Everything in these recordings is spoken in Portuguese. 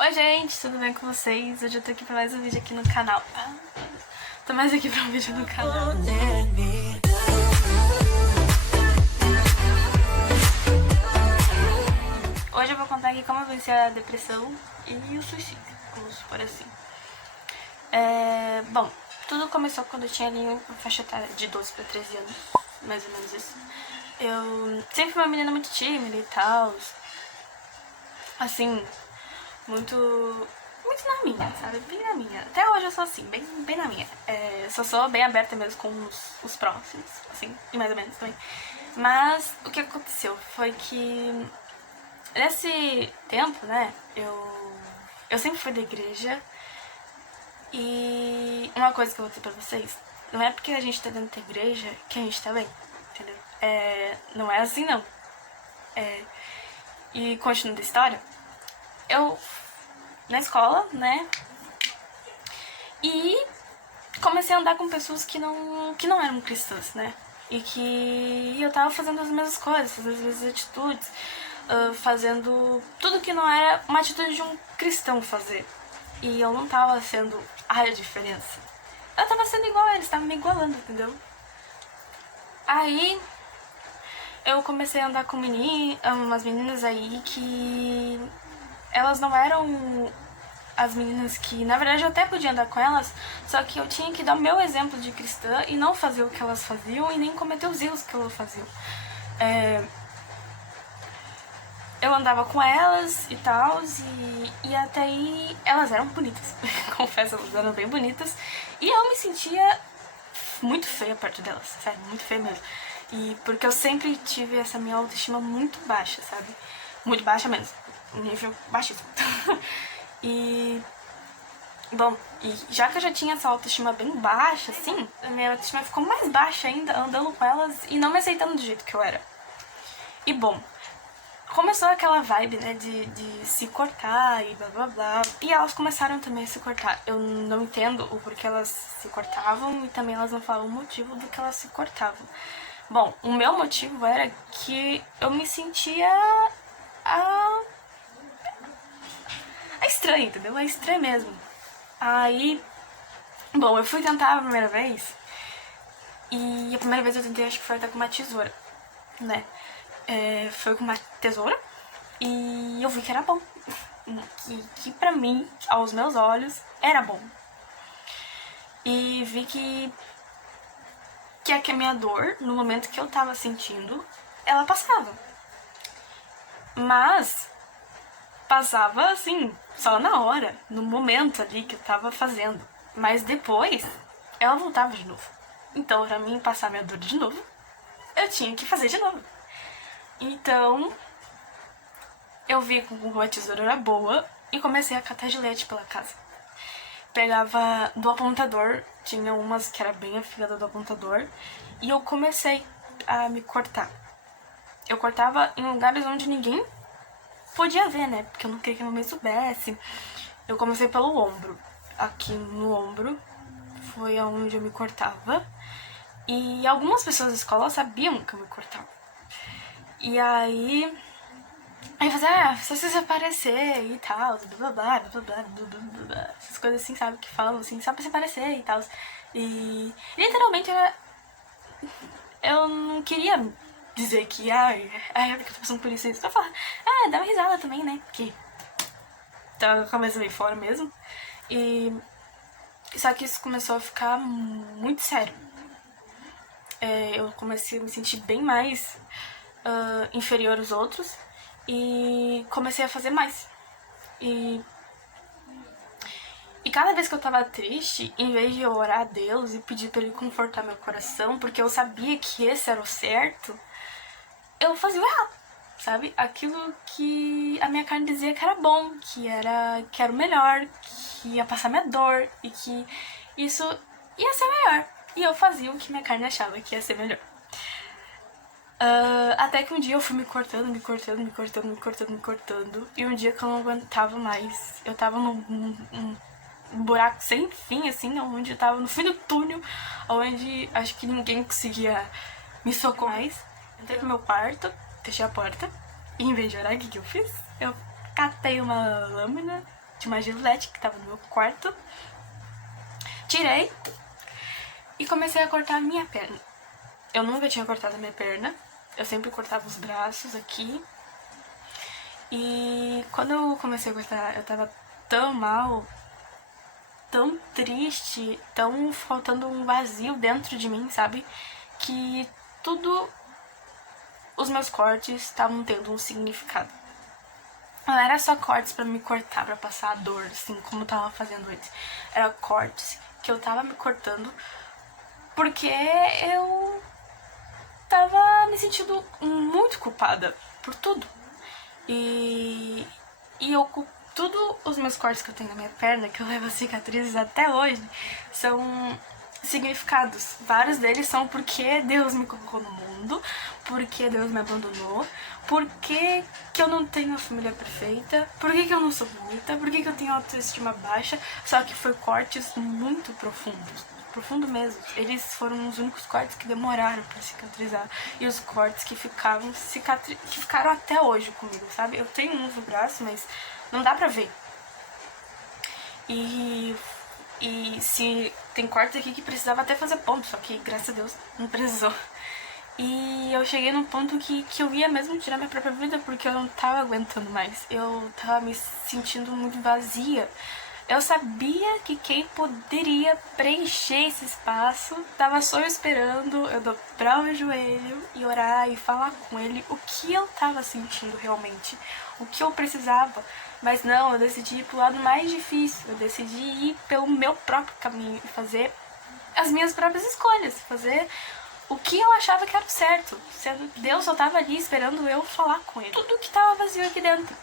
Oi gente, tudo bem com vocês? Hoje eu tô aqui pra mais um vídeo aqui no canal. Tô mais aqui pra um vídeo no canal. Hoje eu vou contar aqui como eu venci a depressão e o suicídio, vamos supor assim. Bom, tudo começou quando eu tinha ali uma faixa etária de 12 pra 13 anos, mais ou menos isso. Eu sempre fui uma menina muito tímida e tal, assim, muito na minha, sabe? Bem na minha. Até hoje eu sou assim, bem na minha. Só sou bem aberta mesmo com os próximos, assim, e mais ou menos também. Mas o que aconteceu foi que nesse tempo, né, eu sempre fui da igreja. E uma coisa que eu vou dizer pra vocês, não é porque a gente tá dentro da igreja que a gente tá bem, entendeu? Não é assim não. E continuando a história, eu na escola, né, e comecei a andar com pessoas que não eram cristãs, né, e que eu tava fazendo as mesmas coisas, fazendo as mesmas atitudes, fazendo tudo que não era uma atitude de um cristão fazer. E eu não tava sendo a diferença. Eu tava sendo igual a eles, tava me igualando, entendeu? Aí eu comecei a andar com umas meninas aí que elas não eram as meninas que, na verdade, eu até podia andar com elas, só que eu tinha que dar o meu exemplo de cristã e não fazer o que elas faziam e nem cometer os erros que elas faziam. Eu andava com elas e tal, e até aí elas eram bonitas, confesso, elas eram bem bonitas, e eu me sentia muito feia perto delas, sério, muito feia mesmo. E porque eu sempre tive essa minha autoestima muito baixa, sabe? Muito baixa mesmo, nível baixíssimo. E bom, e já que eu já tinha essa autoestima bem baixa, assim, a minha autoestima ficou mais baixa ainda andando com elas e não me aceitando do jeito que eu era. E bom, começou aquela vibe, né, de se cortar e blá blá blá. E elas começaram também a se cortar. Eu não entendo o porquê elas se cortavam e também elas não falavam o motivo do que elas se cortavam. Bom, o meu motivo era que eu me sentia a estranha, entendeu? A estranha mesmo. Aí, bom, eu fui tentar a primeira vez e a primeira vez eu tentei, acho que foi até com uma tesoura, né? Foi com uma tesoura e eu vi que era bom. Que pra mim, aos meus olhos, era bom. E vi que a minha dor, no momento que eu tava sentindo, ela passava. Mas passava assim, só na hora, no momento ali que eu tava fazendo. Mas depois, ela voltava de novo. Então, pra mim passar minha dor de novo, eu tinha que fazer de novo. Então, eu vi que uma tesoura era boa e comecei a catar gilete pela casa. Pegava do apontador, tinha umas que era bem afilada do apontador, e eu comecei a me cortar. Eu cortava em lugares onde ninguém podia ver, né? Porque eu não queria que a mamãe soubesse. Eu comecei pelo ombro. Aqui no ombro foi onde eu me cortava. E algumas pessoas da escola sabiam que eu me cortava. E aí fazia, só se você aparecer e tal, blá blá blá blá blá blá, essas coisas assim, sabe, que falam assim, só pra se aparecer e tal. E literalmente eu não queria dizer que, é porque eu tô passando por isso e isso. Eu falava, dá uma risada também, né, porque tava com a cabeça meio fora mesmo. E só que isso começou a ficar muito sério. Eu comecei a me sentir bem mais inferior aos outros e comecei a fazer mais. E cada vez que eu tava triste, em vez de eu orar a Deus e pedir pra Ele confortar meu coração, porque eu sabia que esse era o certo, eu fazia o errado, sabe? Aquilo que a minha carne dizia que era bom, que era o melhor, que ia passar minha dor e que isso ia ser melhor. E eu fazia o que minha carne achava que ia ser melhor. Até que um dia eu fui me cortando. E um dia que eu não aguentava mais, eu tava num buraco sem fim, assim, onde eu tava no fim do túnel, onde acho que ninguém conseguia me socorrer mais. Entrei pro meu quarto, fechei a porta, e em vez de orar, o que eu fiz? Eu catei uma lâmina de uma gilete que tava no meu quarto. Tirei e comecei a cortar a minha perna. Eu nunca tinha cortado a minha perna. Eu sempre cortava os braços aqui. E quando eu comecei a cortar, eu tava tão mal, tão triste, tão faltando um vazio dentro de mim, sabe? Que tudo os meus cortes estavam tendo um significado. Não era só cortes pra me cortar, pra passar a dor, assim, como eu tava fazendo antes. Era cortes que eu tava me cortando porque eu tava me sentindo muito culpada por tudo. E tudo os meus cortes que eu tenho na minha perna, que eu levo cicatrizes até hoje, são significados. Vários deles são porque Deus me colocou no mundo, porque Deus me abandonou, porque que eu não tenho uma família perfeita, porque que eu não sou bonita, porque que eu tenho autoestima baixa. Só que foi cortes muito profundos. Profundo mesmo. Eles foram os únicos cortes que demoraram pra cicatrizar. E os cortes que ficaram que ficaram até hoje comigo, sabe? Eu tenho um no braço, mas não dá pra ver. E se tem cortes aqui que precisava até fazer ponto, só que graças a Deus não precisou. E eu cheguei num ponto que eu ia mesmo tirar minha própria vida, porque eu não tava aguentando mais. Eu tava me sentindo muito vazia. Eu sabia que quem poderia preencher esse espaço tava só esperando eu dobrar o meu joelho e orar e falar com ele o que eu tava sentindo realmente, o que eu precisava. Mas não, eu decidi ir pro lado mais difícil, eu decidi ir pelo meu próprio caminho e fazer as minhas próprias escolhas, fazer o que eu achava que era o certo. Deus só tava ali esperando eu falar com ele. Tudo que tava vazio aqui dentro.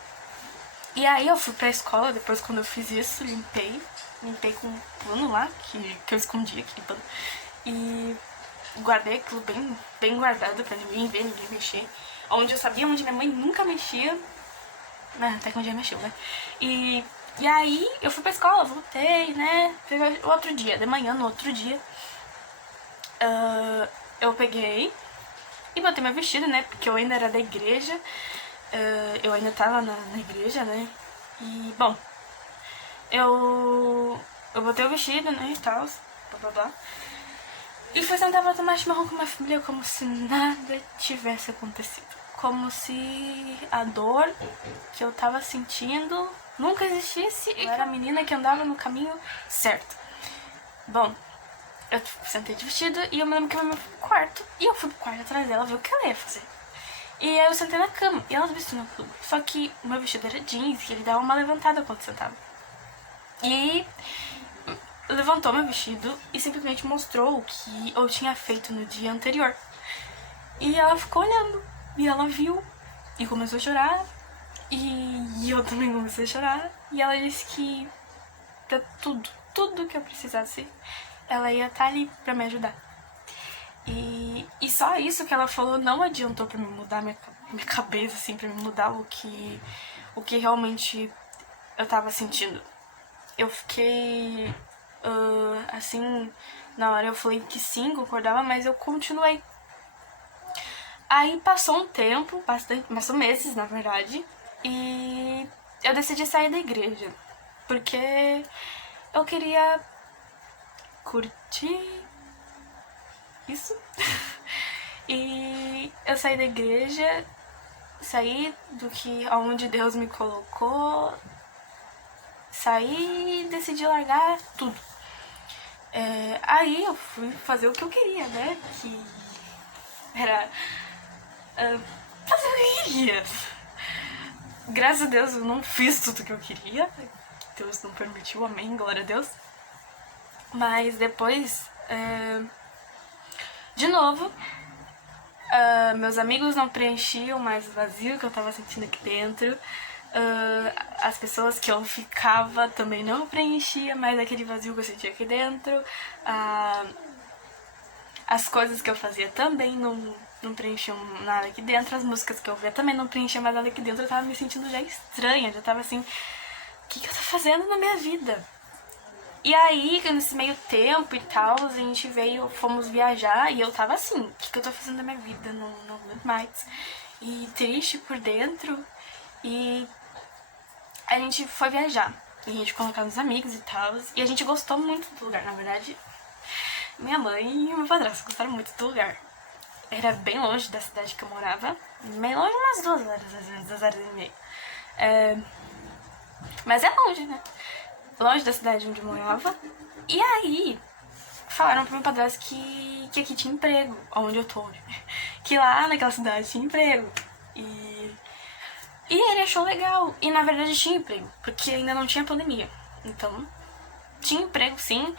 E aí eu fui pra escola, depois quando eu fiz isso, limpei com um pano lá, que eu escondi aquele pano. E guardei aquilo bem guardado pra ninguém ver, ninguém mexer. Onde eu sabia, onde minha mãe nunca mexia. Até que um dia mexeu, né? E aí eu fui pra escola, voltei, né? O outro dia, de manhã, no outro dia, eu peguei e botei meu vestido, né? Porque eu ainda era da igreja. Eu ainda tava na igreja, né? E, bom, eu botei o vestido, né, e tal, blá blá blá. E fui sentar pra tomar chimarrão com minha família como se nada tivesse acontecido. Como se a dor que eu tava sentindo nunca existisse. Eu era a menina que andava no caminho certo. Bom, eu sentei de vestido e eu me lembro que minha mãe foi pro quarto. E eu fui pro quarto atrás dela ver o que ela ia fazer. E aí eu sentei na cama e ela vestiu no clube. Só que o meu vestido era jeans e ele dava uma levantada quando sentava. E levantou meu vestido e simplesmente mostrou o que eu tinha feito no dia anterior. E ela ficou olhando. E ela viu e começou a chorar. E eu também comecei a chorar. E ela disse que pra tudo que eu precisasse, ela ia estar ali pra me ajudar. E só isso que ela falou não adiantou pra me mudar minha cabeça, assim, pra me mudar o que realmente eu tava sentindo. Eu fiquei, assim, na hora eu falei que sim, concordava, mas eu continuei. Aí passou um tempo, passou meses, na verdade, e eu decidi sair da igreja, porque eu queria curtir isso. E eu saí da igreja, saí do que aonde Deus me colocou, saí e decidi largar tudo. Aí eu fui fazer o que eu queria, né? Que era fazer o que eu queria. Graças a Deus eu não fiz tudo o que eu queria. Deus não permitiu, amém, glória a Deus. Mas depois, de novo, meus amigos não preenchiam mais o vazio que eu tava sentindo aqui dentro. As pessoas que eu ficava também não preenchiam mais aquele vazio que eu sentia aqui dentro. As coisas que eu fazia também não preenchiam nada aqui dentro. As músicas que eu ouvia também não preenchiam mais nada aqui dentro. Eu tava me sentindo já estranha, já tava assim, o que eu tô fazendo na minha vida? E aí, nesse meio tempo e tal, a gente fomos viajar e eu tava assim, o que eu tô fazendo na minha vida? Não aguento mais. E triste por dentro. E a gente foi viajar. E a gente ficou na casa dos amigos e tal. E a gente gostou muito do lugar, na verdade. Minha mãe e meu padrasto gostaram muito do lugar. Era bem longe da cidade que eu morava. Bem longe, umas 2 horas, às vezes, 2 horas e meia. Mas é longe, né? Longe da cidade onde eu morava. E aí, falaram pro meu padrasto que aqui tinha emprego, onde eu tô hoje. Que lá naquela cidade tinha emprego. E ele achou legal. E na verdade tinha emprego, porque ainda não tinha pandemia. Então, tinha emprego sim.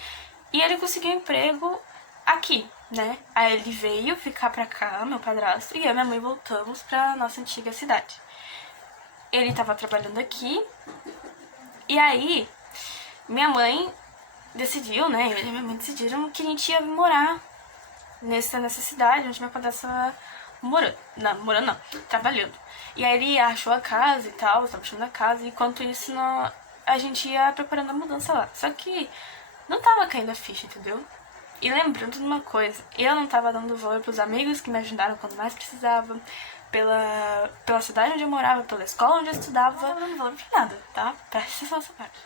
E ele conseguiu emprego aqui, né? Aí ele veio ficar pra cá, meu padrasto, e eu e minha mãe voltamos pra nossa antiga cidade. Ele tava trabalhando aqui. E aí, minha mãe decidiu, né? Eu e minha mãe decidiram que a gente ia morar nessa cidade onde meu padrasto tava morando. Não, trabalhando. E aí ele achou a casa e tal, tava achando a casa, e enquanto isso a gente ia preparando a mudança lá. Só que não tava caindo a ficha, entendeu? E lembrando de uma coisa, eu não tava dando valor pros amigos que me ajudaram quando mais precisava, pela cidade onde eu morava, pela escola onde eu estudava, não tava dando valor pra nada, tá? Presta atenção nessa parte.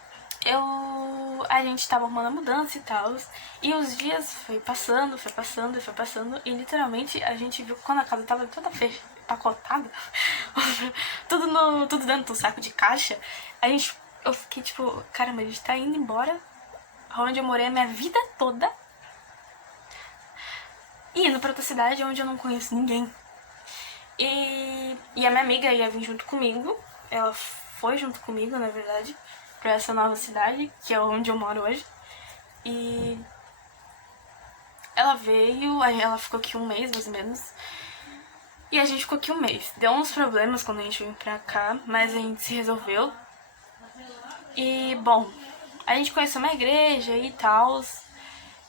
A gente tava arrumando a mudança e tal, e os dias foi passando, e literalmente a gente viu que quando a casa tava toda fechada, empacotada, tudo dentro de um saco de caixa, eu fiquei tipo, caramba, a gente tá indo embora, onde eu morei a minha vida toda, e indo pra outra cidade onde eu não conheço ninguém. E a minha amiga ia vir junto comigo, ela foi junto comigo, na verdade, pra essa nova cidade, que é onde eu moro hoje. E ela veio, aí ela ficou aqui um mês, mais ou menos. E a gente ficou aqui um mês. Deu uns problemas quando a gente veio pra cá, mas a gente se resolveu. E, bom, a gente conheceu uma igreja e tal.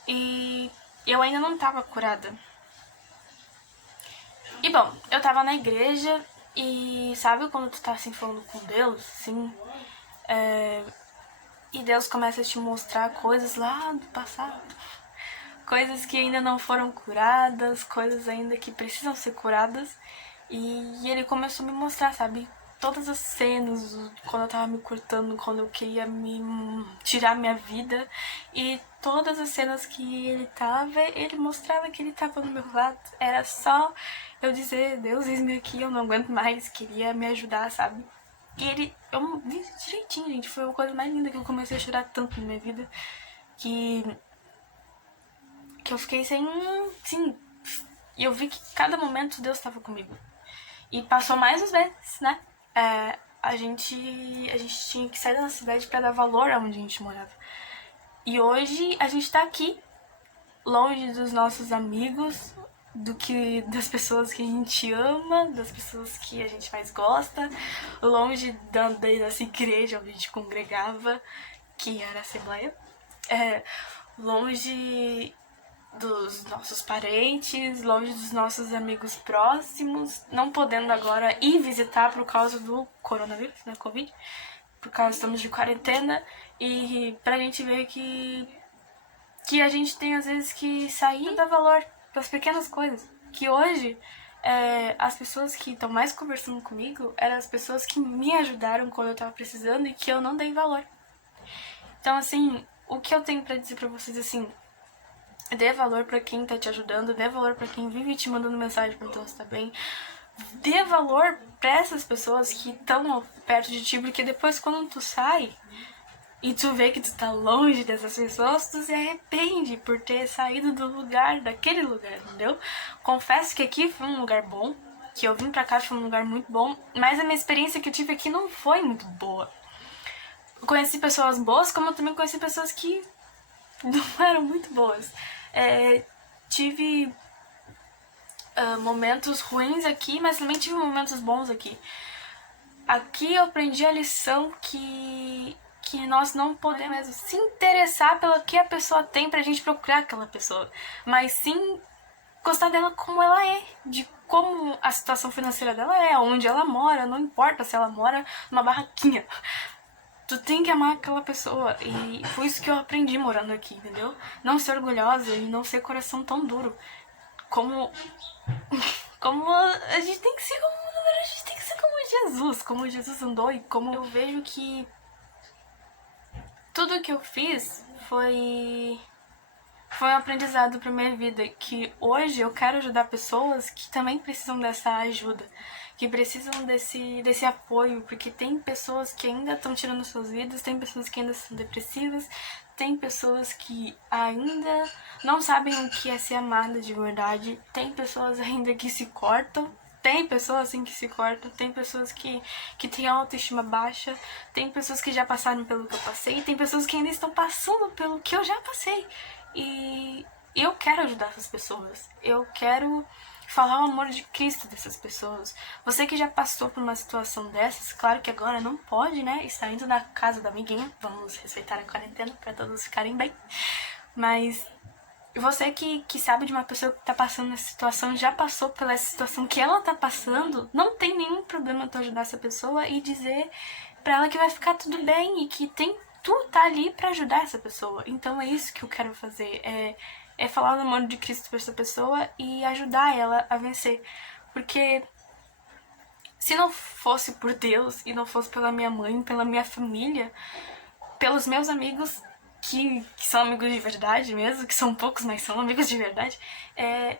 E eu ainda não tava curada. E, bom, eu tava na igreja e sabe quando tu tá assim falando com Deus, assim... E Deus começa a te mostrar coisas lá do passado. Coisas que ainda não foram curadas, coisas ainda que precisam ser curadas. E ele começou a me mostrar, sabe? Todas as cenas, quando eu tava me cortando, quando eu queria me tirar minha vida. E todas as cenas que ele mostrava que ele tava no meu lado. Era só eu dizer, Deus, eis-me aqui, eu não aguento mais, queria me ajudar, sabe? E eu vi direitinho, gente, foi uma coisa mais linda que eu comecei a chorar tanto na minha vida. Que eu fiquei sem, sim, e eu vi que cada momento Deus estava comigo. E passou mais uns meses, né? A gente tinha que sair da nossa cidade pra dar valor aonde a gente morava. E hoje a gente tá aqui, longe dos nossos amigos, das pessoas que a gente ama, das pessoas que a gente mais gosta, longe dessa igreja onde a gente congregava, que era a Assembleia, longe dos nossos parentes, longe dos nossos amigos próximos, não podendo agora ir visitar por causa do coronavírus, né, Covid, por causa estamos de quarentena, e pra gente ver que a gente tem às vezes que sair e dar valor pras pequenas coisas, que hoje as pessoas que estão mais conversando comigo eram as pessoas que me ajudaram quando eu tava precisando e que eu não dei valor. Então, assim, o que eu tenho pra dizer pra vocês, assim, dê valor pra quem tá te ajudando, dê valor pra quem vive te mandando mensagem perguntando se tá bem. Dê valor pra essas pessoas que estão perto de ti, porque depois quando tu sai e tu vê que tu tá longe dessas pessoas, tu se arrepende por ter saído daquele lugar, entendeu? Confesso que aqui foi um lugar bom, que eu vim pra cá foi um lugar muito bom, mas a minha experiência que eu tive aqui não foi muito boa. Eu conheci pessoas boas, como eu também conheci pessoas que não eram muito boas. Tive momentos ruins aqui, mas também tive momentos bons aqui. Aqui eu aprendi a lição que nós não podemos se interessar pelo que a pessoa tem pra gente procurar aquela pessoa, mas sim gostar dela como ela é, de como a situação financeira dela é, onde ela mora, não importa se ela mora numa barraquinha. Tu tem que amar aquela pessoa, e foi isso que eu aprendi morando aqui, entendeu? Não ser orgulhosa e não ser coração tão duro. Como a gente tem que ser como Jesus andou, e como eu vejo que tudo que eu fiz foi um aprendizado pra minha vida, que hoje eu quero ajudar pessoas que também precisam dessa ajuda, que precisam desse apoio, porque tem pessoas que ainda estão tirando suas vidas, tem pessoas que ainda são depressivas, tem pessoas que ainda não sabem o que é ser amada de verdade, tem pessoas ainda que se cortam, tem pessoas assim que se cortam, tem pessoas que têm autoestima baixa, tem pessoas que já passaram pelo que eu passei, tem pessoas que ainda estão passando pelo que eu já passei. E eu quero ajudar essas pessoas. Eu quero falar o amor de Cristo dessas pessoas. Você que já passou por uma situação dessas, claro que agora não pode, né, estar indo na casa da amiguinha. Vamos respeitar a quarentena para todos ficarem bem. Mas você que sabe de uma pessoa que tá passando nessa situação, já passou pela situação que ela tá passando, não tem nenhum problema tu ajudar essa pessoa e dizer pra ela que vai ficar tudo bem e que tu tá ali pra ajudar essa pessoa. Então é isso que eu quero fazer, é falar do amor de Cristo pra essa pessoa e ajudar ela a vencer. Porque se não fosse por Deus e não fosse pela minha mãe, pela minha família, pelos meus amigos, que são amigos de verdade mesmo, que são poucos, mas são amigos de verdade,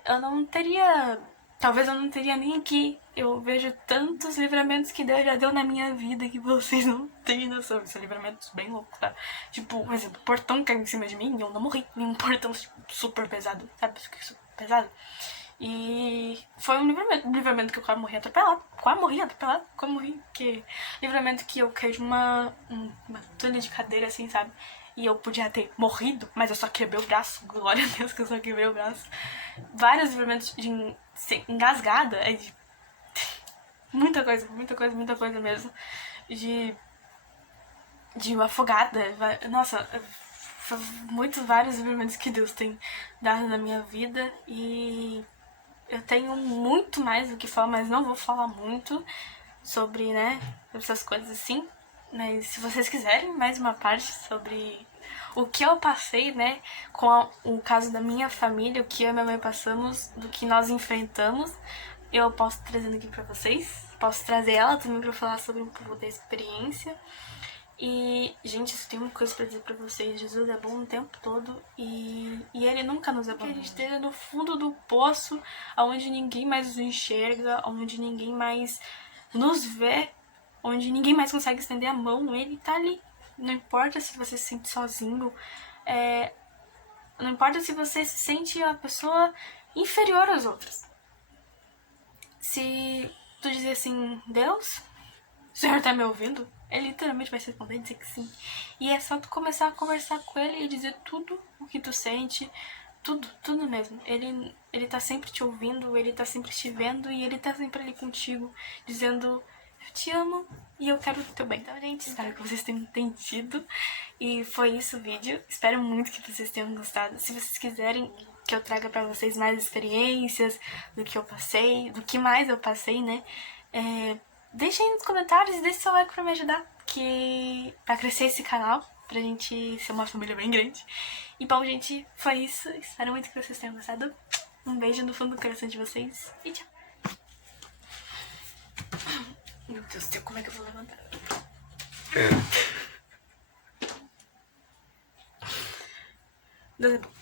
eu não teria... Talvez eu não teria nem aqui. Eu vejo tantos livramentos que Deus já deu na minha vida que vocês não têm noção. São livramentos bem loucos, tá? Tipo, por exemplo, o portão caiu em cima de mim e eu não morri. E um portão super pesado, sabe? Super pesado. E foi um livramento que eu quase morri atropelado. Quase morri. Que livramento que eu caí de uma tuna de cadeira, assim, sabe? E eu podia ter morrido, mas eu só quebrei o braço. Glória a Deus que eu só quebrei o braço. Vários livramentos de engasgada. De muita coisa mesmo. De uma afogada. Nossa, vários livramentos que Deus tem dado na minha vida. E eu tenho muito mais do que falar, mas não vou falar muito sobre, né, essas coisas assim. Mas se vocês quiserem mais uma parte sobre o que eu passei, né, com o caso da minha família, o que eu e minha mãe passamos, do que nós enfrentamos, eu posso estar trazendo aqui pra vocês. Posso trazer ela também pra falar sobre um pouco da experiência. E, gente, eu tenho uma coisa pra dizer pra vocês. Jesus é bom o tempo todo e Ele nunca nos abandona. Que a gente esteja no fundo do poço, onde ninguém mais nos enxerga, onde ninguém mais nos vê, onde ninguém mais consegue estender a mão. Ele tá ali. Não importa se você se sente sozinho, não importa se você se sente uma pessoa inferior às outras. Se tu dizer assim, Deus, o Senhor tá me ouvindo? Ele literalmente vai se responder e dizer que sim. E é só tu começar a conversar com ele e dizer tudo o que tu sente, tudo mesmo. Ele tá sempre te ouvindo, ele tá sempre te vendo e ele tá sempre ali contigo, dizendo, eu te amo e eu quero o teu bem. Então, gente, espero que vocês tenham entendido. E foi isso o vídeo. Espero muito que vocês tenham gostado. Se vocês quiserem que eu traga pra vocês mais experiências do que eu passei, do que mais eu passei, né? Deixa aí nos comentários e deixa seu like pra me ajudar, pra crescer esse canal, pra gente ser uma família bem grande. E bom, gente, foi isso. Espero muito que vocês tenham gostado. Um beijo no fundo do coração de vocês e tchau. Meu Deus do céu, como é que eu vou levantar? Deus é bom.